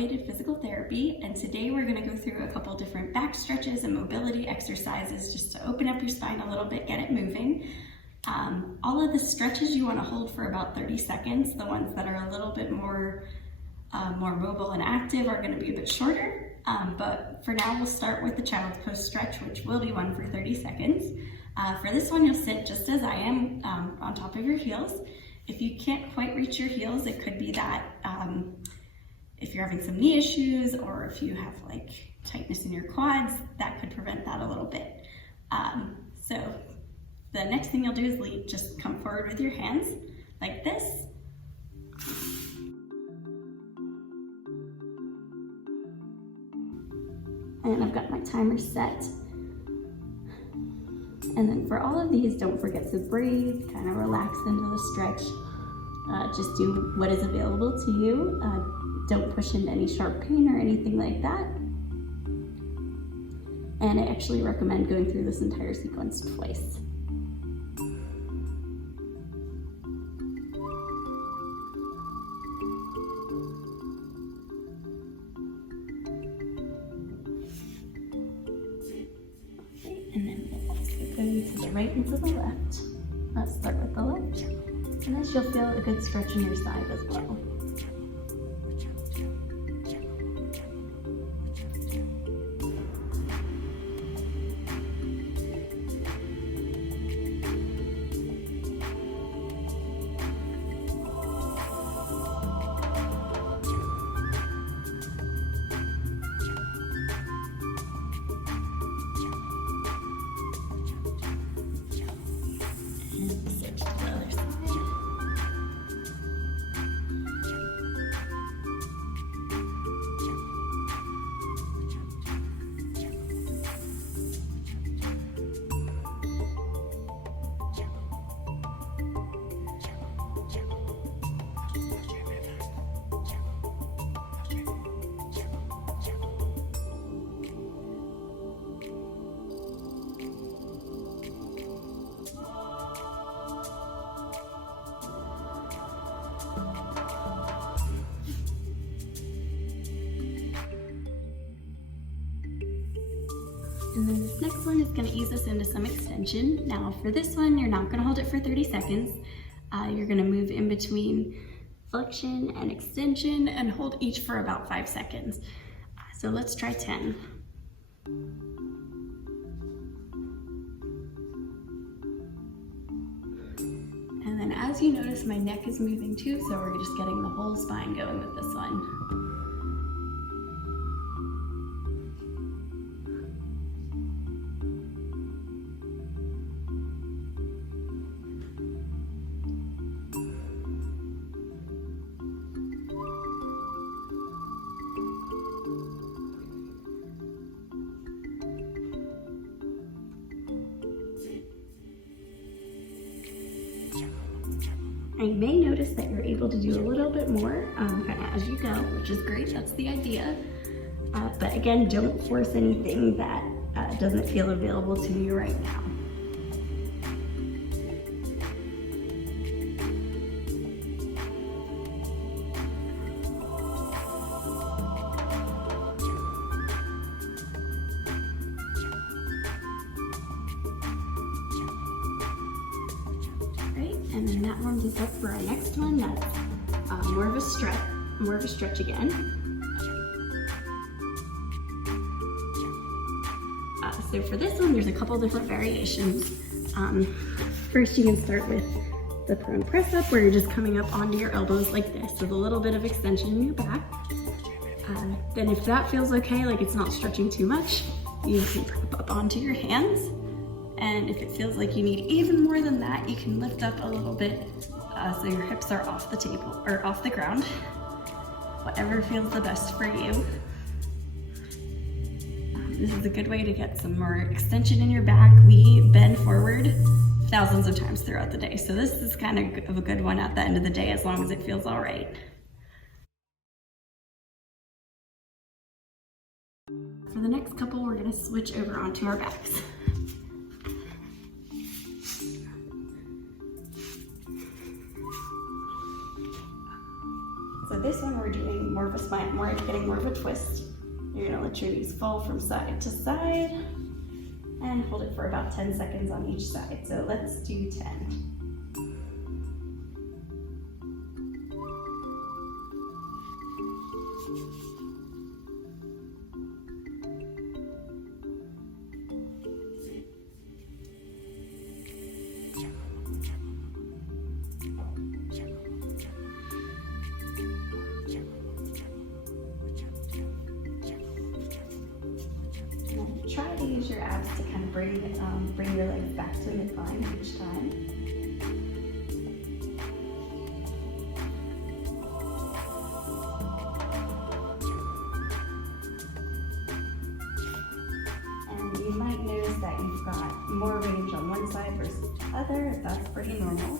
Elevated Physical Therapy, and today we're going to go through a couple different back stretches and mobility exercises just to open up your spine a little bit, get it moving. All of the stretches you want to hold for about 30 seconds. The ones that are a little bit more mobile and active are going to be a bit shorter, but for now we'll start with the child's pose stretch, which will be one for 30 seconds. For this one, you'll sit just as I am, on top of your heels. If you can't quite reach your heels, it could be that if you're having some knee issues or if you have like tightness in your quads, that could prevent that a little bit. So the next thing you'll do is just come forward with your hands like this. And I've got my timer set. And then for all of these, don't forget to breathe, kind of relax into the stretch. Just do what is available to you. Don't push into any sharp pain or anything like that. And I actually recommend going through this entire sequence twice. And then we'll also go to the right and to the left. Let's start with the left. And this you'll feel a good stretch in your side as well. And then this next one is going to ease us into some extension. Now for this one, you're not going to hold it for 30 seconds. You're going to move in between flexion and extension and hold each for about 5 seconds. So let's try 10. And then as you notice, my neck is moving too, so we're just getting the whole spine going with this one. You may notice that you're able to do a little bit more kind of as you go, which is great. That's the idea. But again, don't force anything that doesn't feel available to you right now. And then that warms us up for our next one. That's more of a stretch again. So for this one, there's a couple different variations. First, you can start with the prone press up, where you're just coming up onto your elbows like this with a little bit of extension in your back. Then if that feels okay, like it's not stretching too much, you can prop up onto your hands. And if it feels like you need even more than that, you can lift up a little bit so your hips are off the table or off the ground. Whatever feels the best for you. This is a good way to get some more extension in your back. We bend forward thousands of times throughout the day, so this is kind of a good one at the end of the day, as long as it feels all right. For the next couple, we're going to switch over onto our backs. So this one we're doing more of a spine, getting more of a twist. You're gonna let your knees fall from side to side and hold it for about 10 seconds on each side. So let's do 10. Try to use your abs to kind of bring your legs back to midline each time. And you might notice that you've got more range on one side versus the other. That's pretty normal.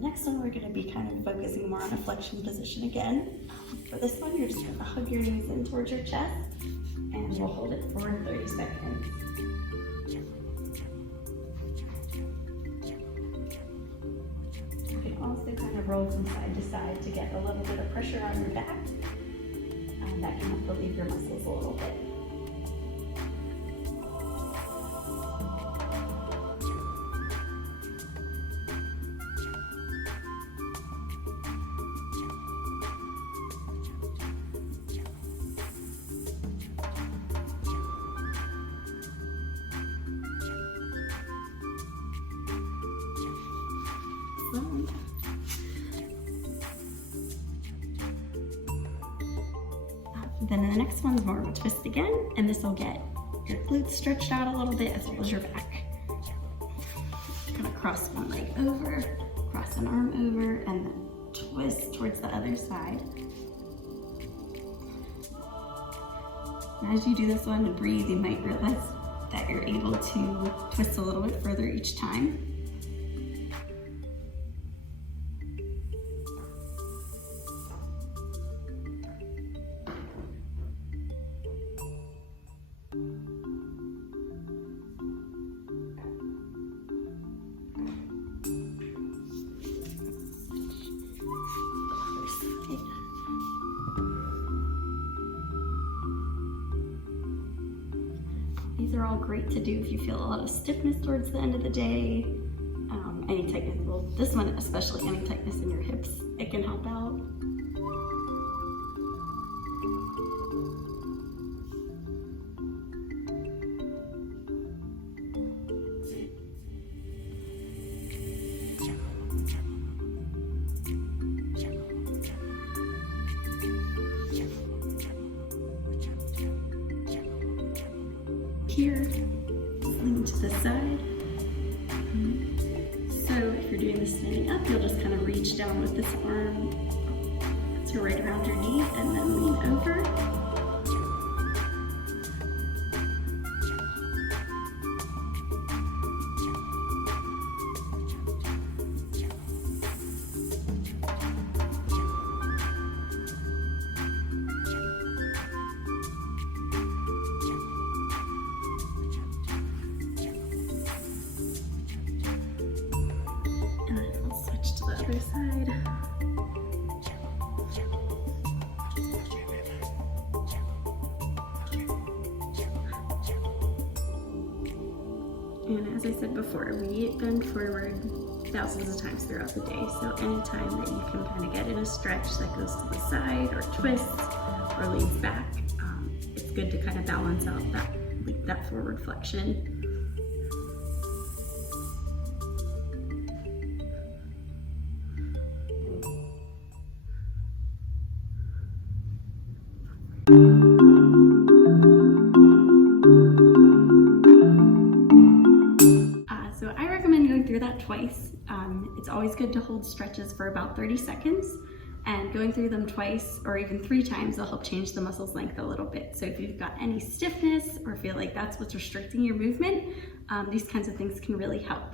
Next one, we're going to be kind of focusing more on a flexion position again. For this one, you're just going to hug your knees in towards your chest, and we'll hold it for 30 seconds. You can also kind of roll from side to side to get a little bit of pressure on your back. That can help relieve your muscles a little bit. Then the next one's more of a twist again, and this will get your glutes stretched out a little bit as well as your back. Kind of cross one leg over, cross an arm over, and then twist towards the other side. And as you do this one and breathe, you might realize that you're able to twist a little bit further each time. These are all great to do if you feel a lot of stiffness towards the end of the day, any tightness, well this one especially, any tightness in your hips, it can help out. Here, lean to the side. So if you're doing this standing up, you'll just kind of reach down with this arm to right around your knee and then lean over. And as I said before, we bend forward thousands of times throughout the day. So anytime that you can kind of get in a stretch that goes to the side or twists or leans back, it's good to kind of balance out that forward flexion. So I recommend going through that twice. It's always good to hold stretches for about 30 seconds, and going through them twice or even 3 times will help change the muscle's length a little bit. So if you've got any stiffness or feel like that's what's restricting your movement, these kinds of things can really help.